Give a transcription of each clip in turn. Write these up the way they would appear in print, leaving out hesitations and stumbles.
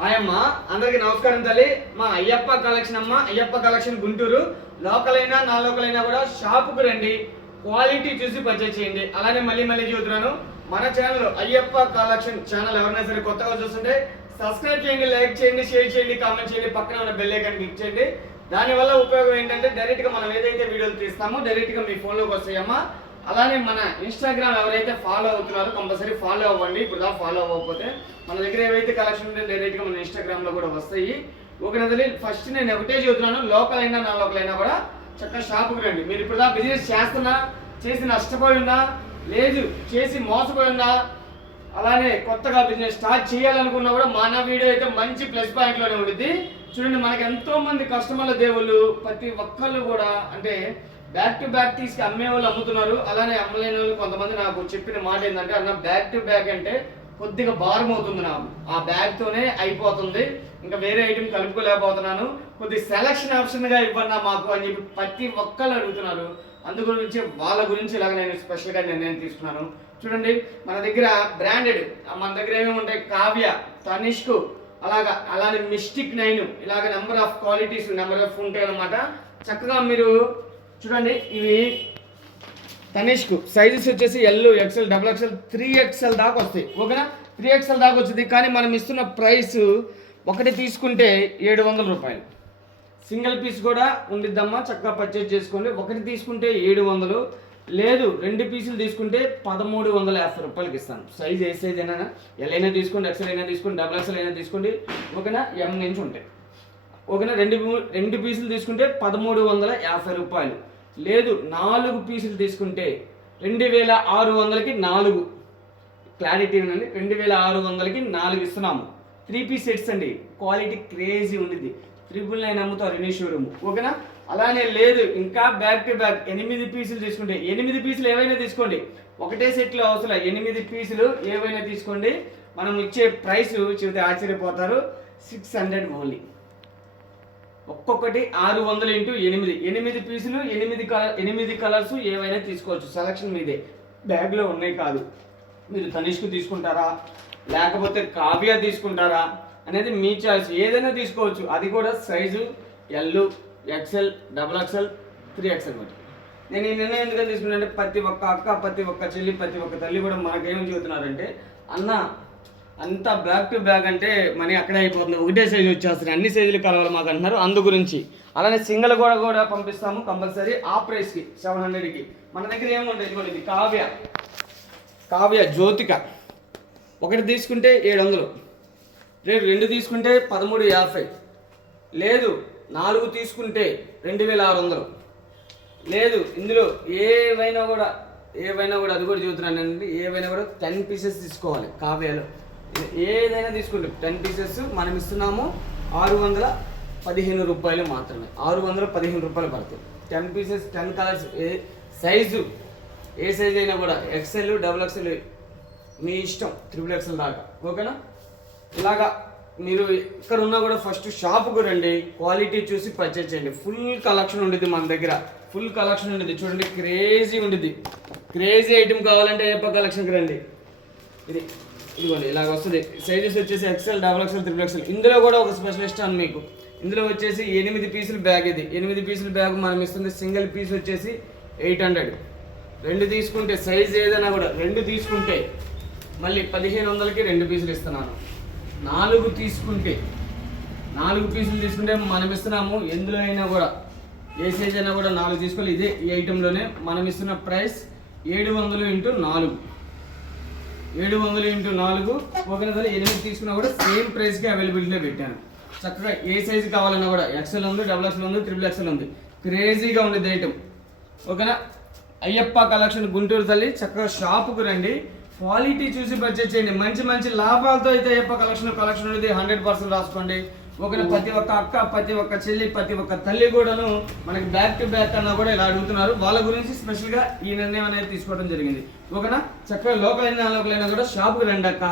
Hi అమ్మ, అందరికి నమస్కారం తల్లి. మా అయ్యప్ప కలెక్షన్ అమ్మ, అయ్యప్ప కలెక్షన్ గుంటూరు. లోకల్ అయినా నాన్ లోకల్ అయినా కూడా షాపుకు రండి, క్వాలిటీ చూసి పర్చేజ్ చేయండి. అలానే మళ్ళీ చూస్తున్నాను, మన ఛానల్ అయ్యప్ప కలెక్షన్ ఛానల్ ఎవరైనా సరే కొత్తగా చూస్తుంటే సబ్స్క్రైబ్ చేయండి, లైక్ చేయండి, షేర్ చేయండి, కామెంట్ చేయండి, పక్కన ఉన్న బెల్ ఐకాన్ క్లిక్ చేయండి. దానివల్ల ఉపయోగం ఏంటంటే డైరెక్ట్గా మనం ఏదైతే వీడియోలు తీస్తామో డైరెక్ట్గా మీ ఫోన్లోకి వస్తాయమ్మా. అలానే మన ఇన్స్టాగ్రామ్ ఎవరైతే ఫాలో అవుతున్నారో కంపల్సరీ ఫాలో అవ్వండి. ఇప్పుడు దా ఫాలో అవ్వకపోతే మన దగ్గర ఏవైతే కలెక్షన్ ఉంటే డైరెక్ట్గా మన ఇన్స్టాగ్రామ్లో కూడా వస్తాయి. ఓకేనా? ఫస్ట్ నేను ఒకటే చెబుతున్నాను, లోకల్ అయినా నాన్ లోకల్ అయినా కూడా చక్కగా షాపుకి రండి. మీరు ఇప్పుడు దా బిజినెస్ చేస్తున్నా, చేసి నష్టపోయి ఉన్నా, లేదు చేసి మోసపోయి ఉన్నా, అలానే కొత్తగా బిజినెస్ స్టార్ట్ చేయాలనుకున్నా కూడా మన వీడియో అయితే మంచి ప్లస్ పాయింట్లోనే ఉంటుంది. చూడండి, మనకి ఎంతో మంది కస్టమర్ల దేవుళ్ళు ప్రతి ఒక్కళ్ళు కూడా అంటే బ్యాక్ టు బ్యాక్ తీసుకు అమ్మే వాళ్ళు అమ్ముతున్నారు. అలానే అమ్మలేని వాళ్ళు కొంతమంది నాకు చెప్పిన మాట ఏంటంటే, అన్న బ్యాక్ టు బ్యాక్ అంటే కొద్దిగా భారం అవుతుంది, నాకు ఆ బ్యాగ్తోనే అయిపోతుంది, ఇంకా వేరే ఐటెం కలుపుకోలేకపోతున్నాను, కొద్ది సెలక్షన్ ఆప్షన్గా ఇవ్వన్నా మాకు అని చెప్పి ప్రతి ఒక్కళ్ళు అడుగుతున్నారు. అందు గురించి వాళ్ళ గురించి ఇలాగ నేను స్పెషల్గా నిర్ణయం తీసుకున్నాను. చూడండి, మన దగ్గర బ్రాండెడ్ మన దగ్గర ఏమేమి ఉంటాయి, కావ్య, తనిష్క్, అలానే మిస్టిక్ 9 ఇలాగ number of qualities number of ఉంటాయి అన్నమాట. చక్కగా మీరు చూడండి, ఇవి తనిష్క్ సైజెస్ వచ్చేసి ఎల్, ఎక్స్ఎల్, XXL, 3XL దాకా వస్తాయి. ఓకేనా? 3XL దాకా వచ్చింది. కానీ మనం ఇస్తున్న ప్రైస్ ఒకటి తీసుకుంటే 700 రూపాయలు. సింగిల్ పీస్ కూడా ఉండిద్దమ్మా, చక్కగా పర్చేజ్ చేసుకోండి. ఒకటి తీసుకుంటే 700, లేదు 2 పీసులు తీసుకుంటే 1350 రూపాయలకి ఇస్తాను. సైజ్ ఏ సైజ్ అయినా, ఎల్ అయినా తీసుకోండి, ఎక్స్ఎల్ అయినా తీసుకోండి, XXL అయినా తీసుకోండి. ఓకేనా? M నుంచి ఉంటాయి. ఓకేనా? 2 పీసులు తీసుకుంటే 1350 రూపాయలు, లేదు 4 పీసులు తీసుకుంటే 2600కి 4. క్లారిటీ ఉందండి, 2600కి 4 ఇస్తున్నాము. 3 పీస్ సెట్స్ అండి, క్వాలిటీ క్రేజీ ఉండిద్ది. 999 అమ్ముతారు ఎనీ షోరూమ్. ఓకేనా? అలానే లేదు ఇంకా బ్యాక్ టు బ్యాక్ 8 పీసులు తీసుకుంటే 8 పీసులు ఏవైనా తీసుకోండి, ఒకటే సెట్లో అవసరం 8 పీసులు ఏవైనా తీసుకోండి. మనం ఇచ్చే ప్రైస్ చెబితే ఆశ్చర్యపోతారు, 600 ఓన్లీ. ఒక్కొక్కటి 600 ఇంటూ 8 పీసులు, 8 కలర్స్ ఏవైనా తీసుకోవచ్చు. సెలక్షన్ మీదే, బ్యాగ్లో ఉన్నాయి కాదు. మీరు తనిష్క్ తీసుకుంటారా లేకపోతే కావ్య తీసుకుంటారా అనేది మీ చాయిస్, ఏదైనా తీసుకోవచ్చు. అది కూడా size L, XL, XXL, 3XL బట్టి. నేను ఈ నిర్ణయం ఎందుకని తీసుకున్నానంటే ప్రతి ఒక్క అక్క, ప్రతి ఒక్క చెల్లి, ప్రతి ఒక్క తల్లి కూడా మనకేం చెబుతున్నారంటే, అన్న అంతా బ్యాక్ టు బ్యాక్ అంటే మనీ అక్కడే అయిపోతుంది, ఒకటే సైజు వచ్చేస్తుంది, అన్ని సైజులు కలవాలి మాకు అంటున్నారు. అందు గురించి అలానే సింగిల్ కూడా పంపిస్తాము కంపల్సరీ. ఆ ప్రైస్కి 700కి మన దగ్గర ఏముంటుంది, ఇది కావ్య జ్యోతిక. ఒకటి తీసుకుంటే 700, రేపు 2 తీసుకుంటే 1350, లేదు 4 తీసుకుంటే 2600, లేదు ఇందులో ఏవైనా కూడా అది కూడా చెబుతున్నానండి, ఏవైనా కూడా 10 పీసెస్ తీసుకోవాలి. కావ్యలో ఏదైనా తీసుకుంటే 10 పీసెస్ మనం ఇస్తున్నాము 615 రూపాయలు మాత్రమే. 615 రూపాయలు పడుతుంది. 10 పీసెస్, 10 కలర్స్, సైజు ఏ సైజు అయినా కూడా XL, XXL మీ ఇష్టం, XXL దాకా. ఓకేనా? ఇలాగా మీరు ఇక్కడ ఉన్నా కూడా ఫస్ట్ షాపుకు రండి, క్వాలిటీ చూసి పర్చేజ్ చేయండి. ఫుల్ కలెక్షన్ ఉండిద్ది మన దగ్గర, ఫుల్ కలెక్షన్ ఉండిద్ది. చూడండి, క్రేజీ ఉండిద్ది. క్రేజీ ఐటమ్ కావాలంటే అయ్యప్ప కలెక్షన్కి రండి. ఇదిగోండి ఇలాగ వస్తుంది. సైజెస్ వచ్చేసి XL, XXL, XXL. ఇందులో కూడా ఒక స్పెషలిస్ట్ అని మీకు. ఇందులో వచ్చేసి 8 పీసుల బ్యాగ్. ఇది 8 పీసుల బ్యాగ్ మనం ఇస్తుంది. సింగిల్ పీస్ వచ్చేసి 800. 2 తీసుకుంటే సైజ్ ఏదైనా కూడా 2 తీసుకుంటే మళ్ళీ 1500కి 2 పీసులు ఇస్తున్నాను. 4 తీసుకుంటే 4 పీసులు తీసుకుంటే మనం ఇస్తున్నాము. ఎందులో అయినా కూడా ఏ సైజ్ అయినా కూడా 4 తీసుకోవాలి. ఇదే ఈ ఐటెంలోనే మనం ఇస్తున్న ప్రైస్ 700 ఇంటూ 4. 700 ఇంటూ 4. ఓకేనా? 8 తీసుకున్నా కూడా సేమ్ ప్రైస్కి అవైలబిలిటీలో పెట్టాను. చక్కగా ఏ సైజు కావాలన్నా కూడా XL ఉంది, XXL ఉంది, XXL ఉంది. క్రేజీగా ఉండేది ఐటెం. ఓకేనా? అయ్యప్ప కలెక్షన్ గుంటూరు తల్లి. చక్కగా షాపుకు రండి, క్వాలిటీ చూసి పర్చేజ్ చేయండి. మంచి లాభాలతో అయితే అయ్యప్ప కలెక్షన్ అనేది 100% రాసుకోండి. ఓకేనా? ప్రతి ఒక్క అక్క, ప్రతి ఒక్క చెల్లి, ప్రతి ఒక్క తల్లి కూడాను మనకి బ్యాక్ టు బ్యాక్ అన్నా కూడా ఇలా అడుగుతున్నారు. వాళ్ళ గురించి స్పెషల్గా ఈ నిర్ణయం అనేది తీసుకోవడం జరిగింది. ఓకేనా? చక్కగా లోకల్ అయినా కూడా షాపుకి రండి అక్క,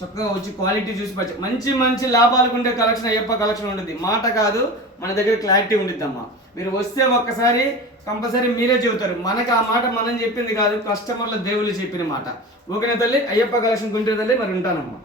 చక్కగా వచ్చి క్వాలిటీ చూసి పర్చేజ్ మంచి లాభాలకు ఉండే కలెక్షన్ అయ్యప్ప కలెక్షన్ ఉంటుంది. మాట కాదు, మన దగ్గర క్లారిటీ ఉండిద్దమ్మా. మీరు వస్తే ఒక్కసారి కంపల్సరీ మీరే చెబుతారు, మనకి ఆ మాట మనం చెప్పింది కాదు, కస్టమర్ల దేవుళ్ళు చెప్పిన మాట. ఓకేనా తల్లి? అయ్యప్ప కలెక్షన్ గుంటూరు తల్లి. మరి ఉంటానమ్మా.